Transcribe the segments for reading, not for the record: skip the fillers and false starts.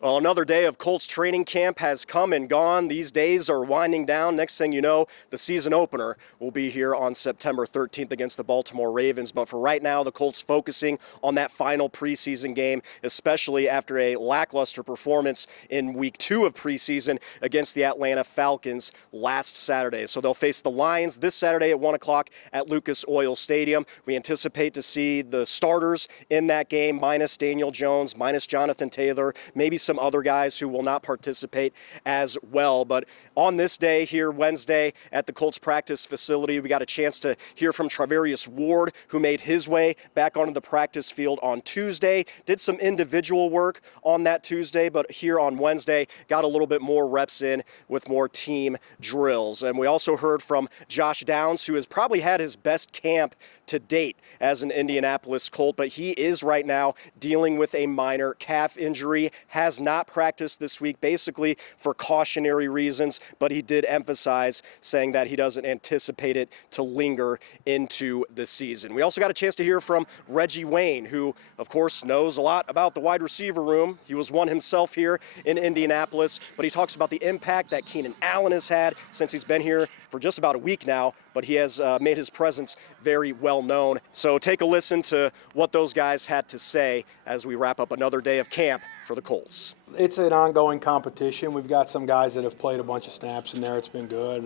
Well, another day of Colts training camp has come and gone. These days are winding down. Next thing you know, the season opener will be here on September 13th against the Baltimore Ravens. But for right now, the Colts focusing on that final preseason game, especially after a lackluster performance in week 2 of preseason against the Atlanta Falcons last Saturday. So they'll face the Lions this Saturday at 1 o'clock at Lucas Oil Stadium. We anticipate to see the starters in that game, minus Daniel Jones, minus Jonathan Taylor, maybe some other guys who will not participate as well. But on this day here, Wednesday, at the Colts practice facility, we got a chance to hear from Travarius Ward, who made his way back onto the practice field on Tuesday, did some individual work on that Tuesday, but here on Wednesday, got a little bit more reps in with more team drills. And we also heard from Josh Downs, who has probably had his best camp to date as an Indianapolis Colt, but he is right now dealing with a minor calf injury, has not practiced this week, basically for cautionary reasons, but he did emphasize saying that he doesn't anticipate it to linger into the season. We also got a chance to hear from Reggie Wayne, who, of course, knows a lot about the wide receiver room. He was one himself here in Indianapolis, but he talks about the impact that Keenan Allen has had since he's been here for just about a week now, but he has made his presence very well known. So take a listen to what those guys had to say as we wrap up another day of camp for the Colts. It's an ongoing competition. We've got some guys that have played a bunch of snaps in there. It's been good.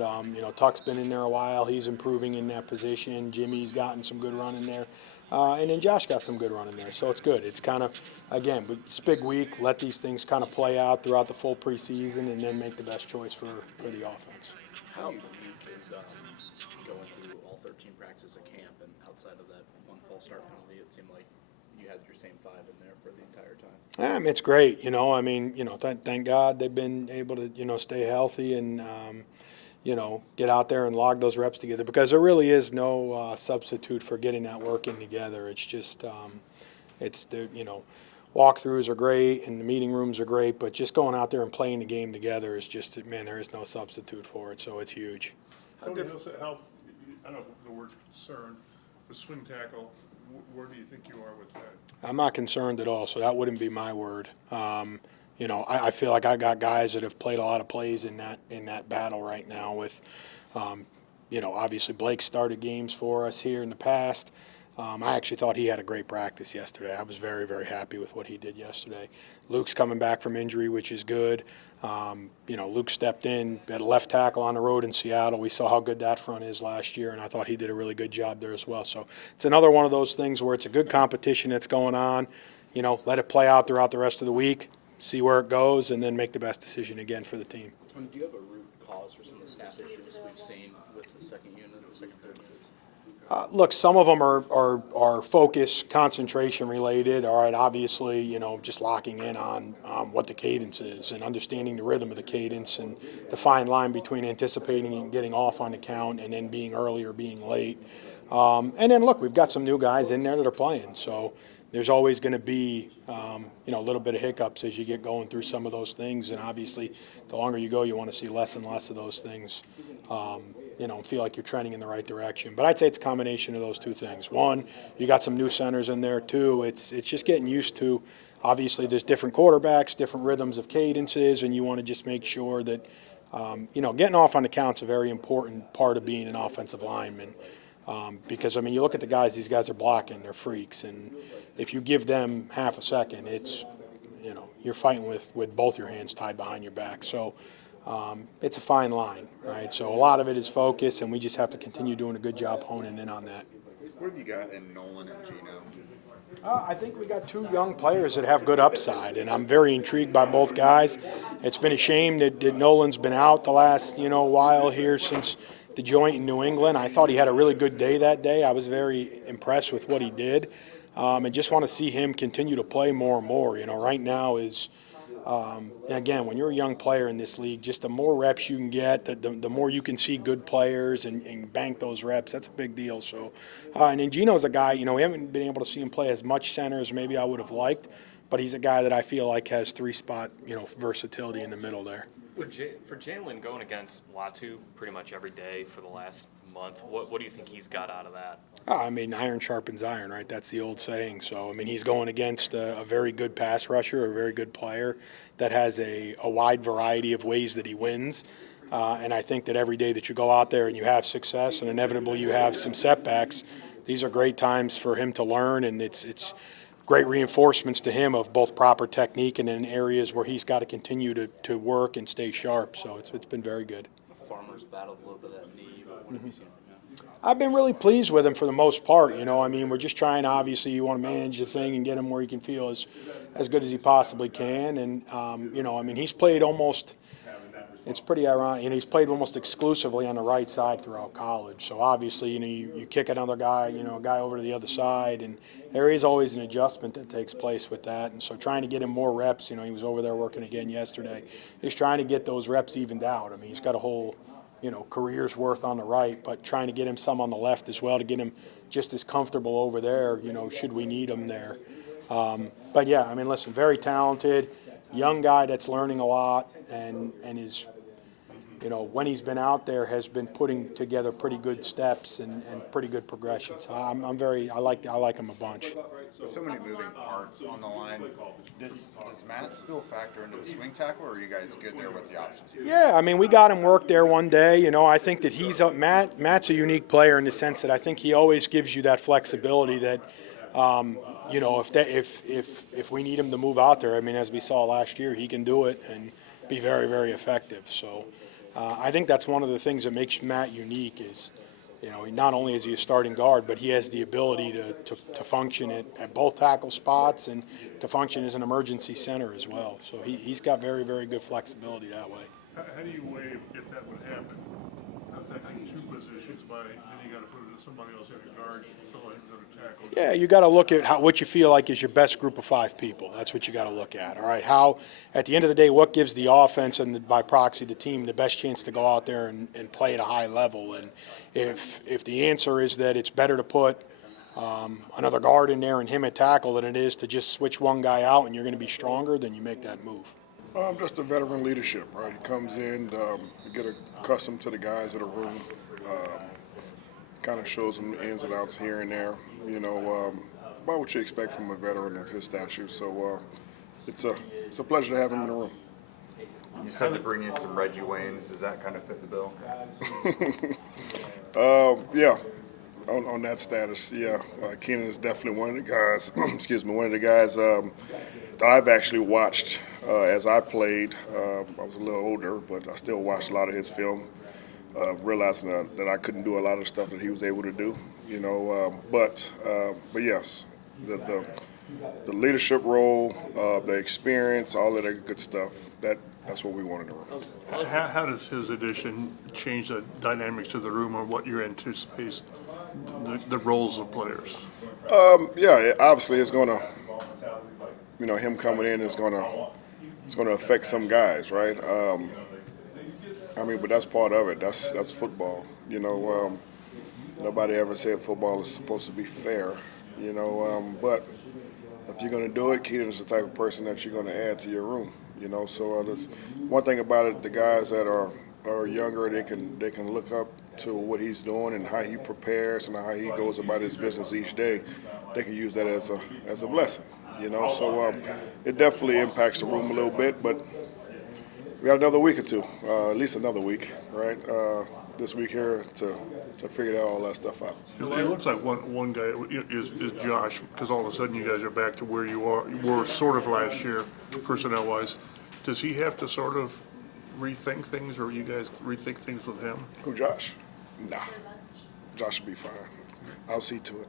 Tuck's been in there a while. He's improving in that position. Jimmy's gotten some good run in there. And then Josh got some good run in there. So it's good. It's kind of, again, it's a big week. Let these things kind of play out throughout the full preseason and then make the best choice for the offense. How unique is going through all 13 practices at camp, and outside of that one false start penalty, it seemed like you had your same 5 in there for the entire time? It's great. Thank God they've been able to, stay healthy and, get out there and log those reps together, because there really is no substitute for getting that working together. It's just, walkthroughs are great and the meeting rooms are great, but just going out there and playing the game together is just, man, there is no substitute for it, so it's huge. How, I don't know if the word's concern, the swing tackle, where do you think you are with that? I'm not concerned at all, so that wouldn't be my word. I feel like I got guys that have played a lot of plays in that battle right now with, obviously Blake started games for us here in the past. I actually thought he had a great practice yesterday. I was very, very happy with what he did yesterday. Luke's coming back from injury, which is good. Luke stepped in at a left tackle on the road in Seattle. We saw how good that front is last year, and I thought he did a really good job there as well. So it's another one of those things where it's a good competition that's going on. Let it play out throughout the rest of the week, see where it goes, and then make the best decision again for the team. Tony, do you have a root cause for some of the snap issues we've seen with the second unit and the second, third units? Look, some of them are focus, concentration related. All right, obviously, just locking in on what the cadence is and understanding the rhythm of the cadence and the fine line between anticipating and getting off on the count and then being early or being late. And then, look, we've got some new guys in there that are playing. So there's always going to be, a little bit of hiccups as you get going through some of those things. And obviously, the longer you go, you want to see less and less of those things. Feel like you're trending in the right direction. But I'd say it's a combination of those two things. One, you got some new centers in there. Two, it's just getting used to, obviously there's different quarterbacks, different rhythms of cadences, and you want to just make sure that, getting off on the count's a very important part of being an offensive lineman. Because, you look at the guys, these guys are blocking, they're freaks. And if you give them half a second, it's, you're fighting with both your hands tied behind your back. So, it's a fine line, right? So a lot of it is focus, and we just have to continue doing a good job honing in on that. What have you got in Nolan and Geno? I think we got 2 young players that have good upside, and I'm very intrigued by both guys. It's been a shame that Nolan's been out the last, while here since the joint in New England. I thought he had a really good day that day. I was very impressed with what he did, and just want to see him continue to play more and more. Right now is – again, when you're a young player in this league, just the more reps you can get, the more you can see good players and bank those reps. That's a big deal. So, and then Geno's a guy, we haven't been able to see him play as much center as maybe I would have liked, but he's a guy that I feel like has 3-spot, versatility in the middle there. For Jalen going against Latu pretty much every day for the last month. What do you think he's got out of that? I mean, iron sharpens iron, right? That's the old saying. So, I mean, he's going against a very good pass rusher, a very good player that has a wide variety of ways that he wins. And I think that every day that you go out there and you have success and inevitably you have some setbacks, these are great times for him to learn, and it's great reinforcements to him of both proper technique and in areas where he's got to continue to work and stay sharp. So it's been very good. Farmer's battled a little bit of that knee, but what have you seen from him? I've been really pleased with him for the most part. You know, I mean, we're just trying, obviously, you want to manage the thing and get him where he can feel as good as he possibly can. And, you know, I mean, he's played almost – it's pretty ironic. You know, he's played almost exclusively on the right side throughout college. So, obviously, you know, you kick another guy, you know, a guy over to the other side, and there is always an adjustment that takes place with that. And so trying to get him more reps, you know, he was over there working again yesterday, just trying to get those reps evened out. I mean, he's got a whole – you know, career's worth on the right, but trying to get him some on the left as well to get him just as comfortable over there, you know, should we need him there. But, yeah, I mean, listen, very talented, young guy that's learning a lot and is, you know, when he's been out there has been putting together pretty good steps and pretty good progression. So I like him a bunch. So many moving parts on the line. Does Matt still factor into the swing tackle, or are you guys good there with the options? Yeah, I mean, we got him work there one day. You know, I think that Matt's a unique player in the sense that I think he always gives you that flexibility that, you know, if we need him to move out there, I mean, as we saw last year, he can do it and be very, very effective. So I think that's one of the things that makes Matt unique is, you know, not only is he a starting guard, but he has the ability to function at both tackle spots and to function as an emergency center as well. So he's got very, very good flexibility that way. How do you weigh if that would happen, affecting two positions by then you got to put somebody else in the guard, somebody who's going to tackle? Yeah, you got to look at what you feel like is your best group of 5 people. That's what you got to look at. All right, how at the end of the day, what gives the offense and by proxy the team the best chance to go out there and play at a high level? And if the answer is that it's better to put another guard in there and him at tackle than it is to just switch one guy out and you're going to be stronger, then you make that move. Just a veteran leadership, right? He comes in, you get accustomed to the guys in the room, kind of shows them the ins and outs here and there, you know, about what you expect from a veteran of his stature. So it's a pleasure to have him in the room. You said to bring in some Reggie Waynes. Does that kind of fit the bill? Yeah, on that status, yeah. Keenan is definitely one of the guys, excuse me, one of the guys that I've actually watched as I played. I was a little older, but I still watched a lot of his film, realizing that I couldn't do a lot of the stuff that he was able to do, you know. But yes, the leadership role, the experience, all of that good stuff, that's what we want in the room. How does his addition change the dynamics of the room, or what you anticipate the roles of players? Yeah, obviously it's going to, you know, him coming in is going to affect some guys, right? I mean, but that's part of it. That's football. You know, nobody ever said football is supposed to be fair. You know, but if you're going to do it, Keenan is the type of person that you're going to add to your room. You know, so there's one thing about it: the guys that are younger, they can look up to what he's doing and how he prepares and how he goes about his business each day. They can use that as a blessing. You know, so it definitely impacts the room a little bit, but we got another week or two, at least another week, right? This week here to figure all that stuff out. It looks like one guy is Josh, because all of a sudden you guys are back to where you were sort of last year, personnel-wise. Does he have to sort of rethink things, or you guys rethink things with him? Who, Josh? Nah. Josh will be fine. I'll see to it.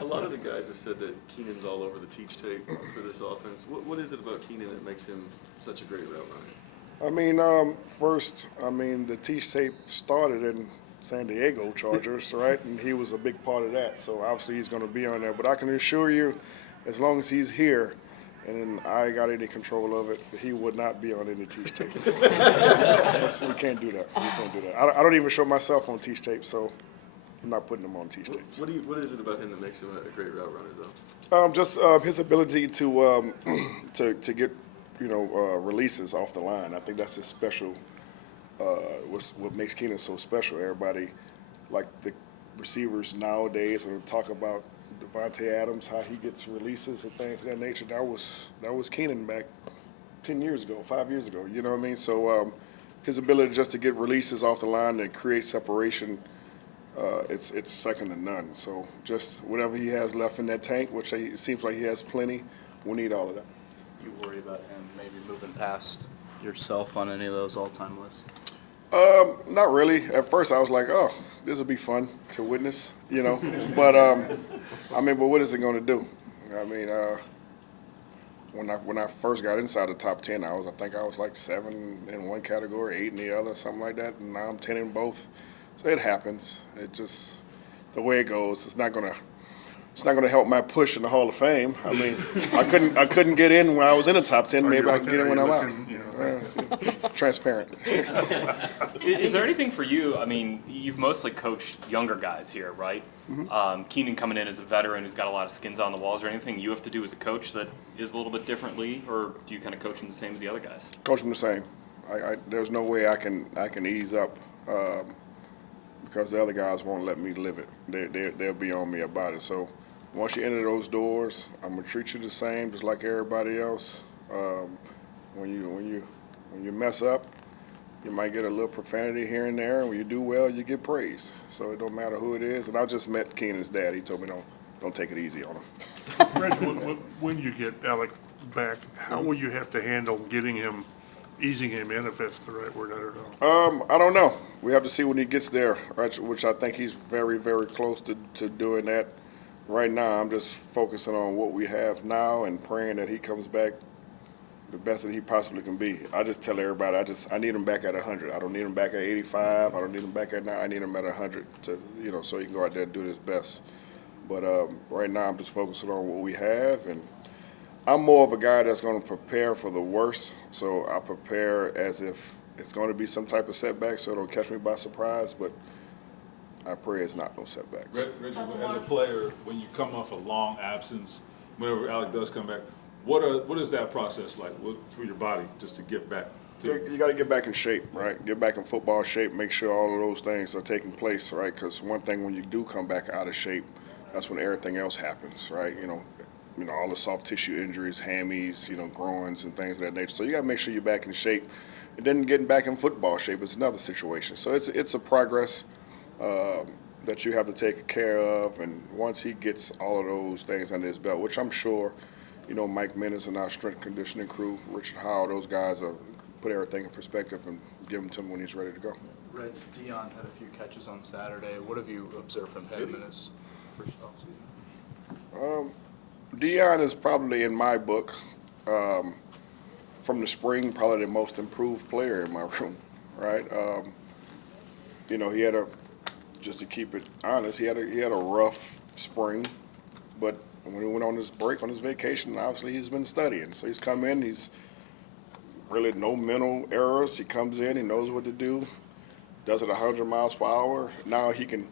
A lot of the guys have said that Keenan's all over the teach tape for this offense. What is it about Keenan that makes him such a great route runner? I mean, first, the teach tape started in San Diego Chargers, right? And he was a big part of that. So obviously he's going to be on there. But I can assure you, as long as he's here and I got any control of it, he would not be on any teach tape. We can't do that. We can't do that. I don't even show myself on teach tape, so I'm not putting him on teach tapes. What is it about him that makes him a great route runner, though? Just his ability to get, releases off the line. I think that's his special. What makes Keenan so special. Everybody like the receivers nowadays or talk about Devontae Adams, how he gets releases and things of that nature. That was Keenan back 10 years ago, 5 years ago. You know what I mean? So his ability just to get releases off the line and create separation, it's second to none. So just whatever he has left in that tank, which it seems like he has plenty, we need all of that. You worry about him maybe moving past yourself on any of those all-time lists? Not really. At first, I was like, "Oh, this will be fun to witness," you know. But but what is it going to do? I mean, when I first got inside the top 10, I think I was like 7 in one category, 8 in the other, something like that. And now I'm 10 in both. So it happens. It just the way it goes. It's not gonna help my push in the Hall of Fame. I mean, I couldn't get in when I was in the top 10. Maybe I can get in when I'm out. Transparent. Is there anything for you? I mean, you've mostly coached younger guys here, right? Keenan coming in as a veteran who's got a lot of skins on the walls. Or anything you have to do as a coach that is a little bit differently, or do you kind of coach him the same as the other guys? Coach them the same. There's no way I can ease up because the other guys won't let me live it. They'll be on me about it. So once you enter those doors, I'm gonna treat you the same, just like everybody else. When you mess up, you might get a little profanity here and there, and when you do well, you get praise. So it don't matter who it is. And I just met Keenan's dad. He told me don't take it easy on him. Reg, when you get Alec back, how will you have to handle easing him in, if that's the right word? I don't know. I don't know. We have to see when he gets there, right, which I think he's very, very close to doing that. Right now, I'm just focusing on what we have now and praying that he comes back the best that he possibly can be. I just tell everybody, I need him back at 100. I don't need him back at 85. I don't need him back at 9. I need him at 100 to, so he can go out there and do his best. But right now, I'm just focusing on what we have, and I'm more of a guy that's going to prepare for the worst. So I prepare as if it's going to be some type of setback, so it don't catch me by surprise. But I pray it's not no setbacks. Reggie, as a player, when you come off a long absence, whenever Alec does come back, what is that process like for your body just to get back to? You got to get back in shape, right? Get back in football shape. Make sure all of those things are taking place, right? Because one thing, when you do come back out of shape, that's when everything else happens, right? All the soft tissue injuries, hammies, groins and things of that nature. So you got to make sure you're back in shape. And then getting back in football shape is another situation. So it's a progress that you have to take care of. And once he gets all of those things under his belt, which I'm sure, Mike Menace and our strength conditioning crew, Richard Howell, those guys will put everything in perspective and give him to him when he's ready to go. Reg, Deion had a few catches on Saturday. What have you observed from him in his first offseason? Deion is probably, in my book, from the spring, probably the most improved player in my room, right? He had just to keep it honest, he had a rough spring, but when he went on his break, on his vacation, obviously he's been studying. So he's come in, he's really no mental errors. He comes in, he knows what to do, does it 100 miles per hour. Now you can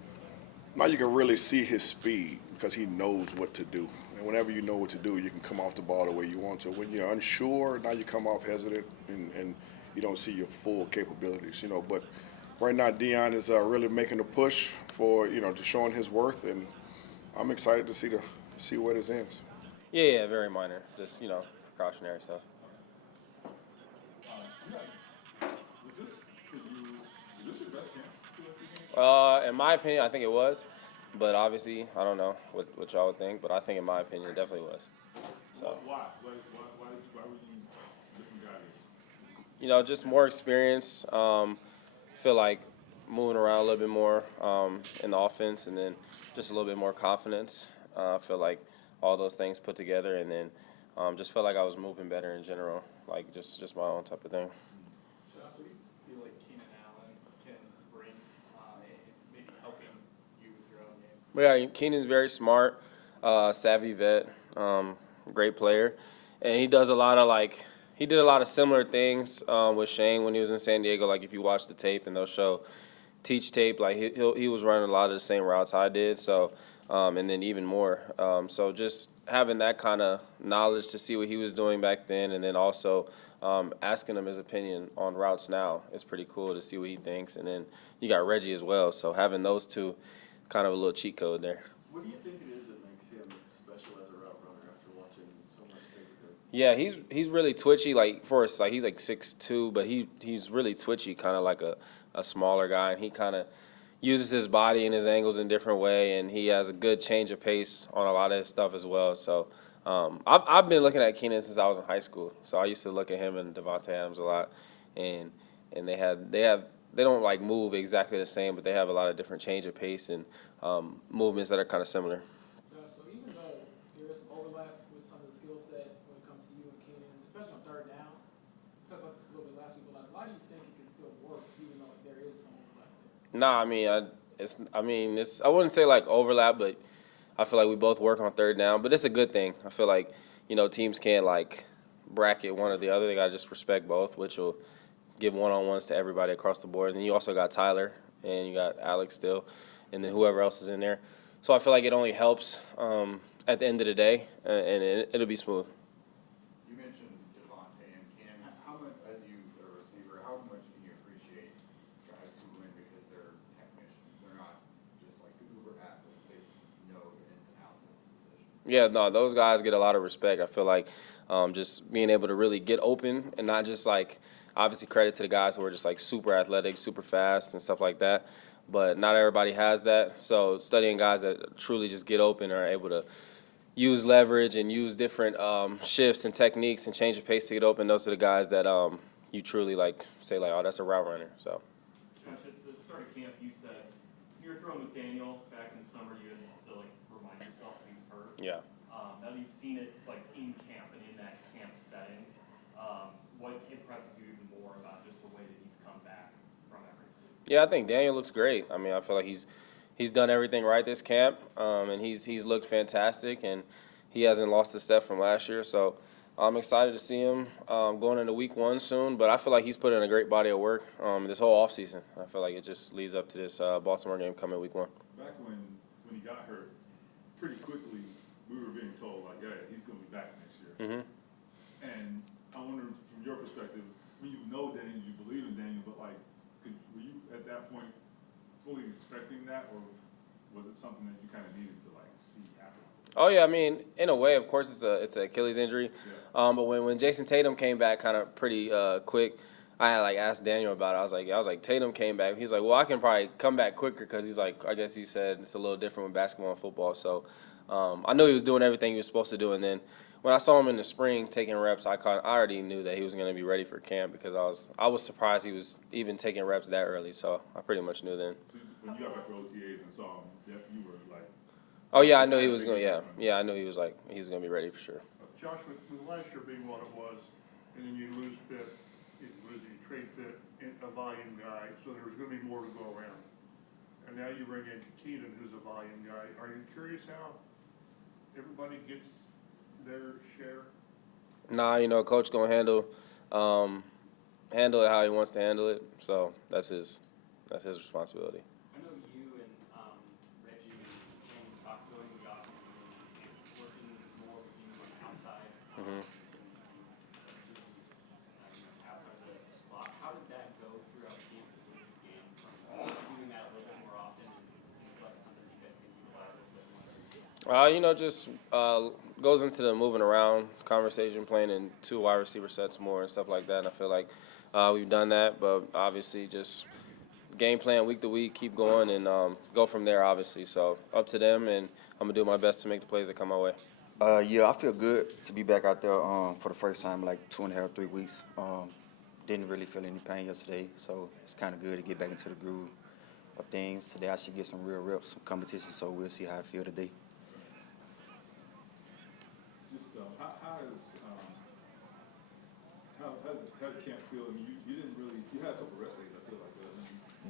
really see his speed because he knows what to do. And whenever you know what to do, you can come off the ball the way you want to. When you're unsure, now you come off hesitant and you don't see your full capabilities, But right now, Deion is really making a push for, to showing his worth, and I'm excited to see where this ends. Yeah, very minor. Just, precautionary stuff. Is this your best camp? In my opinion, I think it was. But obviously, I don't know what y'all would think, but I think in my opinion, it definitely was. So. Why? Why were you different guys? Just more experience. Feel like moving around a little bit more in the offense, and then just a little bit more confidence. I feel like all those things put together, and then just felt like I was moving better in general, like just my own type of thing. What do you feel like Keenan Allen can bring maybe helping you with your own game? Yeah, Keenan's very smart, savvy vet, great player, and he does a lot of he did a lot of similar things with Shane when he was in San Diego. Like if you watch the tape and they'll show teach tape, like he was running a lot of the same routes I did. So and then even more. So just having that kind of knowledge to see what he was doing back then, and then also asking him his opinion on routes now is pretty cool to see what he thinks. And then you got Reggie as well, so having those two, kind of a little cheat code there. What do you think it is that makes him special as a route runner after watching so much tape of him? Yeah, he's really twitchy. Like for us, like he's like 6'2", but he's really twitchy, kind of like a smaller guy, and he kind of uses his body and his angles in a different way, and he has a good change of pace on a lot of his stuff as well. So I've been looking at Keenan since I was in high school. So I used to look at him and Devontae Adams a lot, and they don't like move exactly the same, but they have a lot of different change of pace and movements that are kind of similar. So even though there is some overlap with some of the skill set when it comes to you and Keenan, especially on third down, we talked about this a little bit last week, but like, why do you think it can still work even though there is some overlap there? Nah, I wouldn't say like overlap, but I feel like we both work on third down. But it's a good thing. I feel like teams can't like bracket one or the other. They gotta just respect both, which will give one-on-ones to everybody across the board. And then you also got Tyler and you got Alex still, and then whoever else is in there. So I feel like it only helps at the end of the day, and it'll be smooth. You mentioned Devontae and Ken. How much, as you a receiver, how much can you appreciate guys who win because they're technicians? They're not just like the uber athletes. They just know the ins and outs of the position. Yeah, no, those guys get a lot of respect. I feel like just being able to really get open and not just like, obviously credit to the guys who are just like super athletic, super fast and stuff like that, but not everybody has that. So studying guys that truly just get open are able to use leverage and use different shifts and techniques and change of pace to get open, those are the guys that you truly like say like, oh, that's a route runner. So. Josh, at the start of camp, you said you were throwing with Daniel back in the summer. You had to like remind yourself he was hurt. Yeah. Now that you've seen it like in camp and in that camp setting, what impresses you even more about just the way that he's come back from everything? Yeah, I think Daniel looks great. I mean, I feel like he's done everything right this camp, and he's looked fantastic, and he hasn't lost a step from last year. So I'm excited to see him going into week 1 soon. But I feel like he's put in a great body of work this whole offseason. I feel like it just leads up to this Baltimore game coming week 1. Back when he got hurt, pretty quickly we were being told like, yeah, he's going to be back next year. Mm-hmm. And I wonder from your perspective, when you know Daniel, you believe in Daniel, but like, were you at that point fully expecting that, or was it something that you kind of needed to like see happen? Oh yeah, I mean, in a way, of course, it's an Achilles injury. Yeah. But when Jason Tatum came back kind of pretty quick, I had like asked Daniel about it. I was like, Tatum came back. He's like, well, I can probably come back quicker because he's like, I guess he said it's a little different with basketball and football. So I knew he was doing everything he was supposed to do. And then when I saw him in the spring taking reps, I already knew that he was going to be ready for camp because I was surprised he was even taking reps that early. So I pretty much knew then. So when you got back for OTAs and saw him, you were like, oh yeah, I knew he was going. Yeah, I knew he was going to be ready for sure. Josh, with last year being what it was, and then you lose Pitt, you trade Pitt, a volume guy, so there was going to be more to go around. And now you bring in Keenan, who's a volume guy. Are you curious how everybody gets their share? Nah, Coach gonna handle it how he wants to handle it. So that's his responsibility. I know you and Reggie and Shane talked about the offseason, working more with you on the outside. Mm-hmm. Outside the slot. How did that go throughout the game from doing that a little bit more often and like something you guys can utilize a little bit more? Just goes into the moving around conversation, playing in 2 wide receiver sets more and stuff like that. And I feel like we've done that, but obviously just game plan week to week, keep going, and go from there, obviously. So up to them, and I'm going to do my best to make the plays that come my way. Yeah, I feel good to be back out there for the first time in like 2.5, 3 weeks. Didn't really feel any pain yesterday, so it's kind of good to get back into the groove of things. Today I should get some real reps, some competition, so we'll see how I feel today. just how did camp feel? I mean, you didn't really, you had a couple rest days, I feel like that.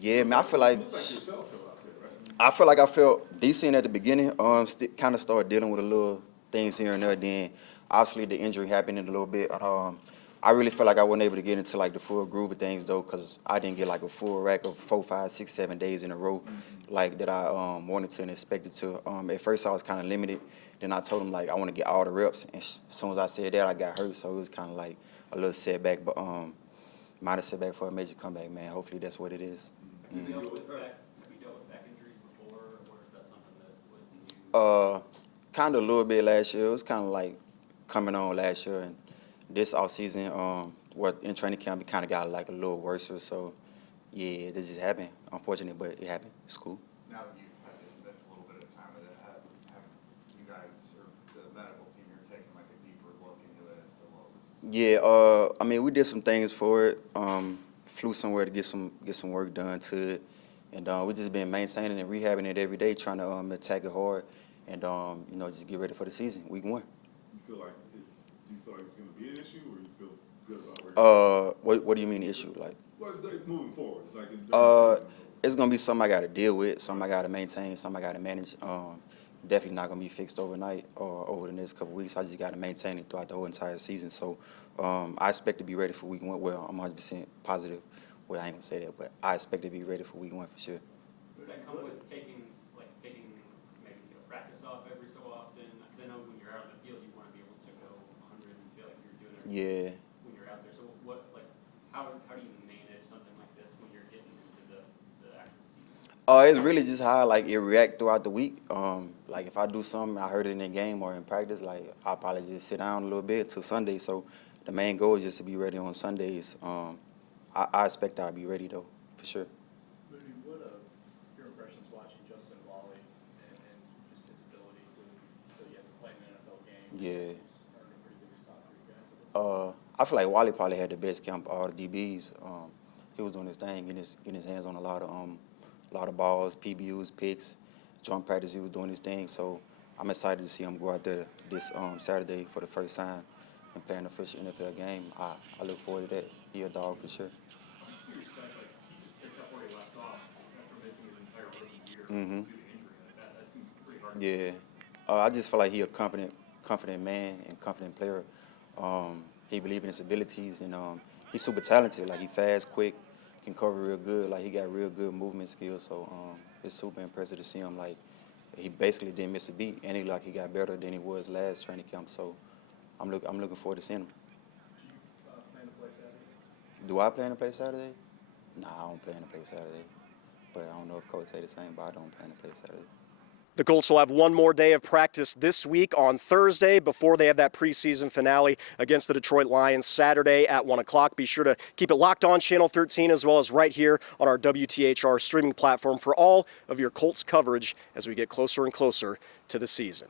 Yeah, man, I feel like yourself fell out there, right? I feel like I felt decent at the beginning. Kind of started dealing with a little things here and there. Then obviously the injury happened in a little bit. I really felt like I wasn't able to get into like the full groove of things though, because I didn't get like a full rack of 4, 5, 6, 7 days in a row, like that I wanted to and expected to. At first I was kind of limited. Then I told him like I want to get all the reps, and as soon as I said that, I got hurt. So it was kind of like a little setback, but minor setback for a major comeback, man. Hopefully that's what it is. Have you dealt with back injuries before, or is that something that was new? Kind of a little bit last year. It was kind of like coming on last year, and this off season, in training camp, it kind of got like a little worse. So, yeah, it just happened. Unfortunate, but it happened. It's cool. Now that you've had to invest a little bit of time with it, have you guys or the medical team here taken like a deeper look into it as to what was? Yeah, I mean, we did some things for it. Flew somewhere to get some work done to it, and we just been maintaining and rehabbing it every day, trying to attack it hard, and just get ready for the season, week 1. Do you feel like it's going to be an issue, or you feel good about where What do you mean issue? Like moving forward? Like it's gonna be something I got to deal with, something I got to maintain, something I got to manage. Definitely not gonna be fixed overnight or over the next couple of weeks. I just got to maintain it throughout the whole entire season. So I expect to be ready for week 1. Well, I'm 100% positive. Well, I ain't gonna say that, but I expect to be ready for week 1 for sure. Does that come with taking maybe practice off every so often? Because I know when you're out in the field, you want to be able to go 100 and feel like you're doing everything. Yeah. When you're out there, so how do you manage something like this when you're getting into the actual season? It's really just how it react throughout the week. Like if I do something, I heard it in the game or in practice, like I'll probably just sit down a little bit till Sunday. So the main goal is just to be ready on Sundays. I expect I'll be ready though, for sure. What your impressions watching Justin Wally and just his ability to still yet to play in an NFL game? Yeah. He's earned a pretty big spot for you guys. I feel like Wally probably had the best camp of all the DBs. He was doing his thing, getting his hands on a lot of balls, PBUs, picks, joint practice. He was doing his thing. So I'm excited to see him go out there this Saturday for the first time and play an official NFL game. I look forward to that. He a dog for sure. How much do you expect? Like he just picked up where he left off after missing his entire rookie year due to injury. That seems pretty hard. Yeah, I just feel like he a confident man and confident player. He believes in his abilities, and he's super talented. Like he fast, quick, can cover real good. Like he got real good movement skills. So it's super impressive to see him. Like he basically didn't miss a beat, and he got better than he was last training camp. So I'm looking forward to seeing him. Do you plan to play Saturday? Do I plan to play Saturday? Nah, I don't plan to play Saturday. But I don't know if Coach say the same, but I don't plan to play Saturday. The Colts will have one more day of practice this week on Thursday before they have that preseason finale against the Detroit Lions Saturday at 1 o'clock. Be sure to keep it locked on Channel 13 as well as right here on our WTHR streaming platform for all of your Colts coverage as we get closer and closer to the season.